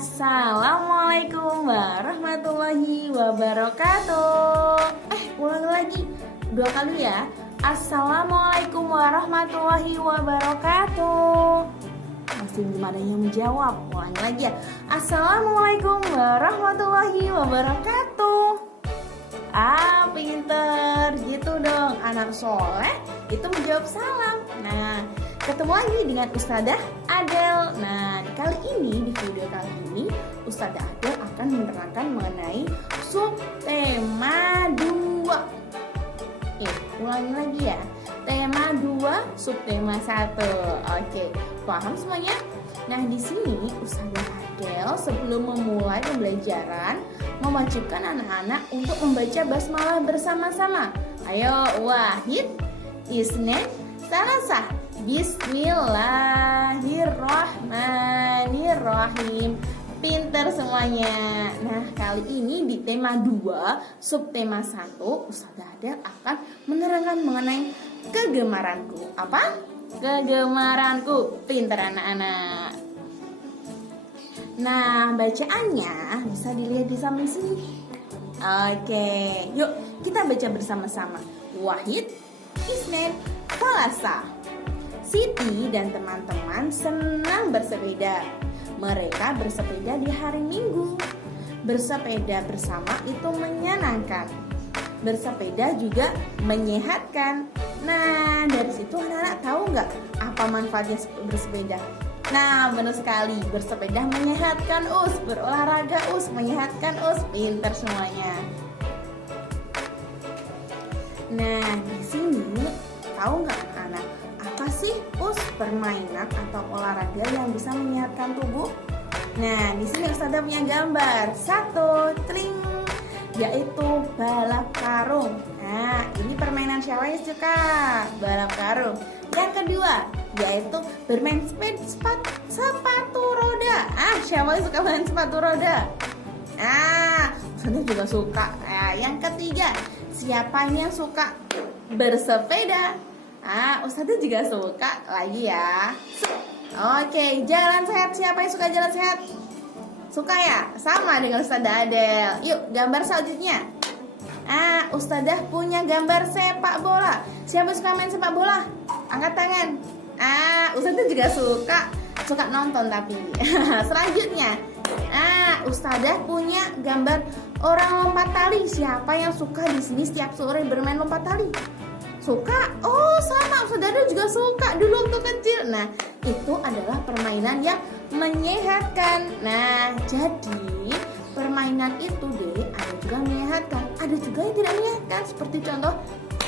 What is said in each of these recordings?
Assalamualaikum warahmatullahi wabarakatuh. Ulang lagi 2 kali ya. Assalamualaikum warahmatullahi wabarakatuh. Masih belum ada yang menjawab. Ulang lagi ya. Assalamualaikum warahmatullahi wabarakatuh. Pinter gitu dong. Anak soleh itu menjawab salam. Nah, ketemu lagi dengan Ustadzah Adel. Nah, kali ini di video kali ini Ustadzah Adel akan menerangkan mengenai subtema 2. Ulangi lagi ya. Tema 2, subtema 1. Oke, paham semuanya? Nah, di sini Ustadzah Adel sebelum memulai pembelajaran mewajibkan anak-anak untuk membaca basmalah bersama-sama. Ayo, wahid, isnin, salasah. Bismillahirrahmanirrahim. Pinter semuanya. Nah, kali ini di tema 2, subtema 1, Ustadzah Adel akan menerangkan mengenai kegemaranku. Apa? Kegemaranku. Pinter anak-anak. Nah, bacaannya bisa dilihat di samping sini. Oke, yuk kita baca bersama-sama. Wahid, isnin, salasah. Siti dan teman-teman senang bersepeda. Mereka bersepeda di hari Minggu. Bersepeda bersama itu menyenangkan. Bersepeda juga menyehatkan. Nah, dari situ anak-anak tahu nggak apa manfaatnya bersepeda? Nah, benar sekali. Bersepeda menyehatkan berolahraga menyehatkan pinter semuanya. Nah, di sini tahu nggak anak? Apa sih permainan atau olahraga yang bisa menyehatkan tubuh? Nah, di sini Ustadzah punya gambar. 1, tring, yaitu balap karung. Nah, ini permainan siapa yang suka balap karung? Yang kedua, yaitu bermain sepatu roda. Siapa yang suka main sepatu roda? Ustadzah juga suka. Yang ketiga, siapa yang suka bersepeda? Ustadzah juga suka lagi ya. Oke, jalan sehat. Siapa yang suka jalan sehat? Suka ya? Sama dengan Ustadzah Adel. Yuk, gambar selanjutnya. Ustadzah punya gambar sepak bola. Siapa yang suka main sepak bola? Angkat tangan. Ustadzah juga suka nonton tapi. Selanjutnya, Ustadzah punya gambar orang lompat tali. Siapa yang suka di sini setiap sore bermain lompat tali? Suka? Sama, Ustadzah juga suka dulu waktu kecil. Nah, itu adalah permainan yang menyehatkan. Nah, jadi permainan itu ada juga menyehatkan, ada juga yang tidak menyehatkan. Seperti contoh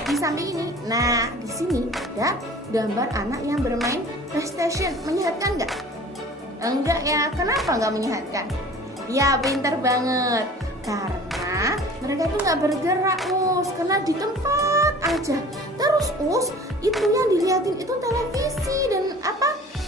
di samping ini. Nah, di sini ada gambar anak yang bermain PlayStation. Menyehatkan nggak? Enggak ya. Kenapa nggak menyehatkan? Ya, pintar banget. Karena mereka itu nggak bergerak, karena di tempat aja. Terus itu yang dilihatin itu televisi dan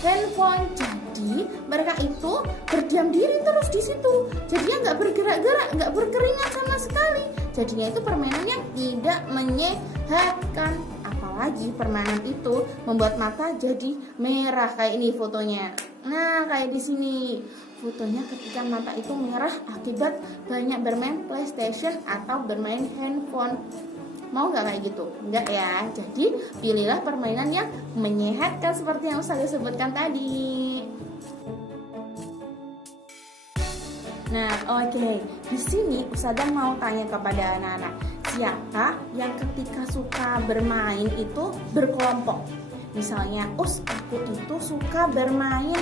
handphone. Jadi mereka itu berdiam diri terus di situ. Jadinya nggak bergerak-gerak, nggak berkeringat sama sekali. Jadinya itu permainan yang tidak menyehatkan. Apalagi permainan itu membuat mata jadi merah kayak ini fotonya. Nah, kayak di sini fotonya ketika mata itu merah akibat banyak bermain PlayStation atau bermain handphone. Mau nggak kayak gitu? Enggak ya. Jadi pilihlah permainan yang menyehatkan seperti yang Ustadzah sebutkan tadi. Nah, oke. Di sini Ustadzah mau tanya kepada anak-anak, siapa yang ketika suka bermain itu berkelompok? Misalnya, aku itu suka bermain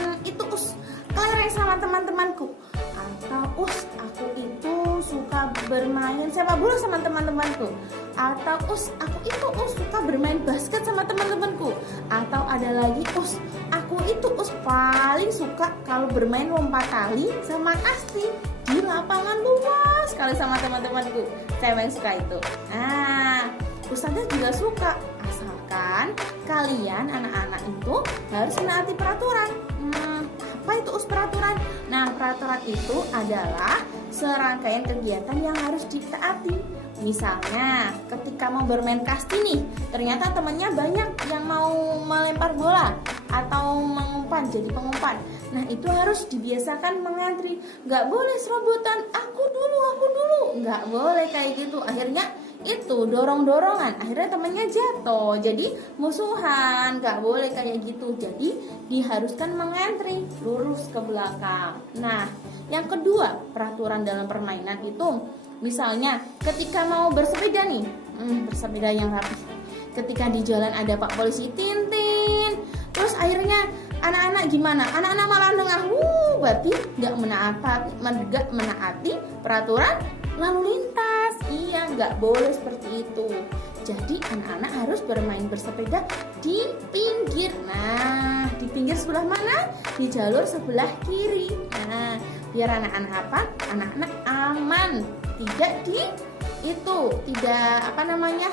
kelereng sama teman-temanku. Atau aku itu suka bermain sepak bola sama teman-temanku. Atau aku itu suka bermain basket sama teman-temanku. Atau ada lagi aku itu paling suka kalau bermain lompat tali sama kasti di lapangan luas sekali sama teman-temanku. Saya yang suka itu. Ustadzah juga suka, asalkan kalian anak-anak itu harus menaati peraturan. Apa itu peraturan? Nah, peraturan itu adalah serangkaian kegiatan yang harus ditaati. Misalnya, ketika mau bermain kasti nih, ternyata temannya banyak yang mau melempar bola. atau mengumpan jadi pengumpan. Nah itu harus dibiasakan mengantri, nggak boleh serobotan aku dulu, nggak boleh kayak gitu. Akhirnya itu dorong-dorongan, akhirnya temannya jatuh, jadi musuhan, nggak boleh kayak gitu. Jadi diharuskan mengantri lurus ke belakang. Nah yang kedua, peraturan dalam permainan itu misalnya ketika mau bersepeda nih, bersepeda yang rapi. Ketika di jalan ada Pak Polisi Tintin, terus akhirnya anak-anak gimana? Anak-anak malah nengah, berarti nggak menaati peraturan lalu lintas. Iya, nggak boleh seperti itu. Jadi anak-anak harus bermain bersepeda di pinggir. Nah, di pinggir sebelah mana? Di jalur sebelah kiri. Nah, biar anak-anak apa? Anak-anak aman, tidak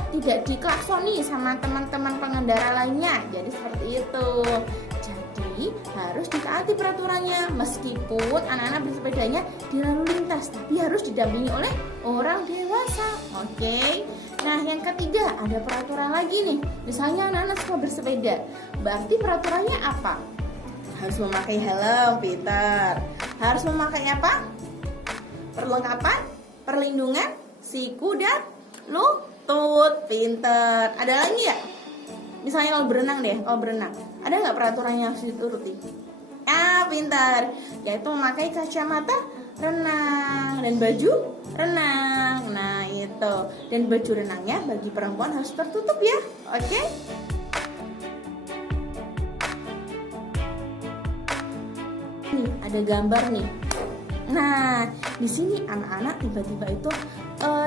tidak diklaksoni sama teman-teman pengendara lainnya. Jadi seperti itu. Jadi harus ditaati peraturannya, meskipun anak-anak bersepedanya di lalu lintas, tapi harus didampingi oleh orang dewasa. Oke. Nah yang ketiga, ada peraturan lagi nih. Misalnya anak-anak suka bersepeda, berarti peraturannya apa? Harus memakai helm, Peter. Harus memakai apa? Perlengkapan perlindungan siku dan lutut, pinter. Ada lagi ya? Misalnya kalau berenang deh, ada nggak peraturan yang harus dituruti? Pintar, yaitu memakai kacamata renang dan baju renang. Nah itu, dan baju renangnya bagi perempuan harus tertutup ya, oke? Nih ada gambar nih. Nah di sini anak-anak tiba-tiba itu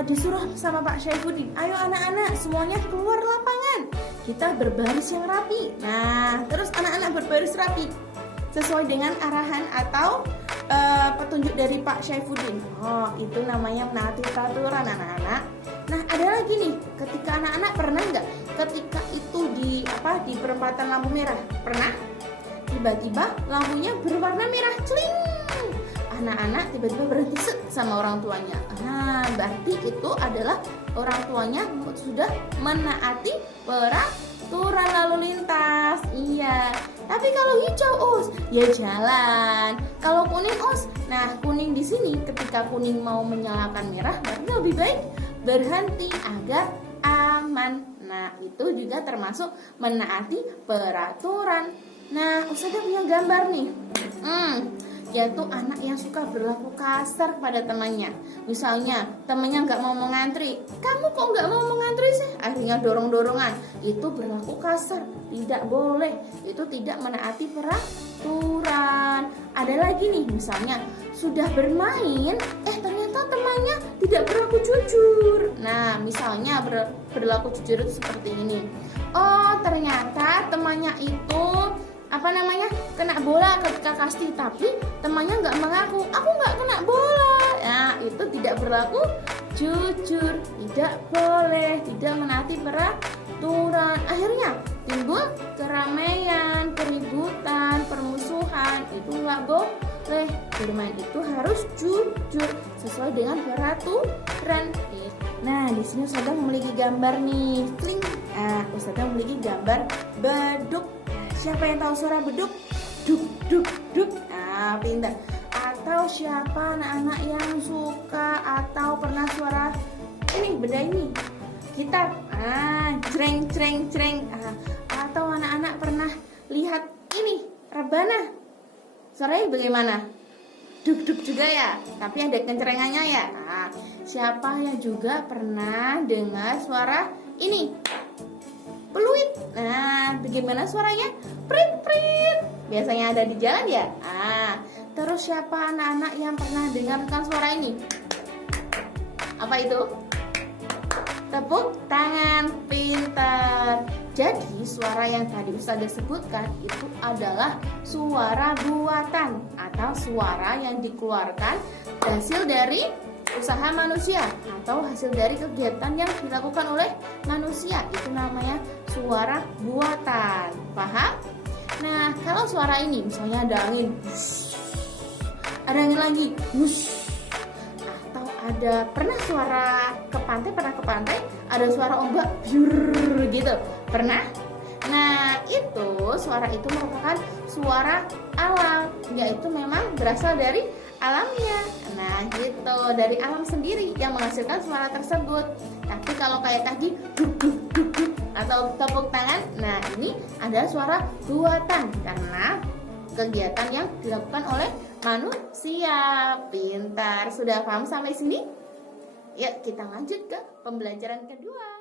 disuruh sama Pak Syaifuddin, ayo anak-anak semuanya keluar lapangan, kita berbaris yang rapi. Nah terus anak-anak berbaris rapi sesuai dengan arahan atau petunjuk dari Pak Syaifuddin. Oh itu namanya menaati peraturan anak-anak. Nah ada lagi nih, ketika anak-anak pernah nggak ketika itu di perempatan lampu merah, pernah tiba-tiba lampunya berwarna merah, celing, anak-anak tiba-tiba berhenti sama orang tuanya. Nah, berarti itu adalah orang tuanya sudah menaati peraturan lalu lintas. Iya. Tapi kalau hijau, ya jalan. Kalau kuning, nah kuning di sini ketika kuning mau menyalakan merah, berarti lebih baik berhenti agar aman. Nah, itu juga termasuk menaati peraturan. Nah, Ustazah punya gambar nih. Yaitu anak yang suka berlaku kasar pada temannya. Misalnya temannya nggak mau mengantri, kamu kok nggak mau mengantri sih? Akhirnya dorong-dorongan. Itu berlaku kasar, tidak boleh. Itu tidak menaati peraturan. Ada lagi nih, misalnya sudah bermain, ternyata temannya tidak berlaku jujur. Nah, misalnya berlaku jujur itu seperti ini. Oh, ternyata temannya itu kena bola ketika kasti, tapi temannya nggak mengaku, aku nggak kena bola. Nah itu tidak berlaku jujur, tidak boleh, tidak menaati peraturan. Akhirnya timbul keramaian, keributan, permusuhan. Itu nggak boleh. Bermain itu harus jujur sesuai dengan peraturan. Nah di sini Ustazah memiliki gambar nih, Ustazah memiliki gambar beduk. Siapa yang tahu suara beduk? Duk, duk, duk. Nah, pintar. Atau siapa anak-anak yang suka atau pernah suara benda ini? Gitar. Creng, creng, creng. Atau anak-anak pernah lihat ini, rebana. Suaranya bagaimana? Duk, duk juga ya. Tapi ada kencrengannya ya. Siapa yang juga pernah dengar suara ini? Peluit. Nah, bagaimana suaranya? Prit, prit. Biasanya ada di jalan ya. Terus siapa anak-anak yang pernah dengarkan suara ini? Apa itu? Tepuk tangan, pintar. Jadi suara yang tadi Ustazah sebutkan itu adalah suara buatan atau suara yang dikeluarkan hasil dari usaha manusia atau hasil dari kegiatan yang dilakukan oleh manusia. Itu namanya suara buatan. Paham? Nah, kalau suara ini misalnya ada angin, ada angin lagi, atau ada pernah ke pantai ada suara ombak gitu. Pernah? Nah, itu Terus suara itu merupakan suara alam, yaitu memang berasal dari alamnya. Nah gitu, dari alam sendiri yang menghasilkan suara tersebut. Tapi kalau kayak tadi atau tepuk tangan, nah ini adalah suara buatan karena kegiatan yang dilakukan oleh manusia. Pintar, sudah paham sampai sini? Yuk kita lanjut ke pembelajaran kedua.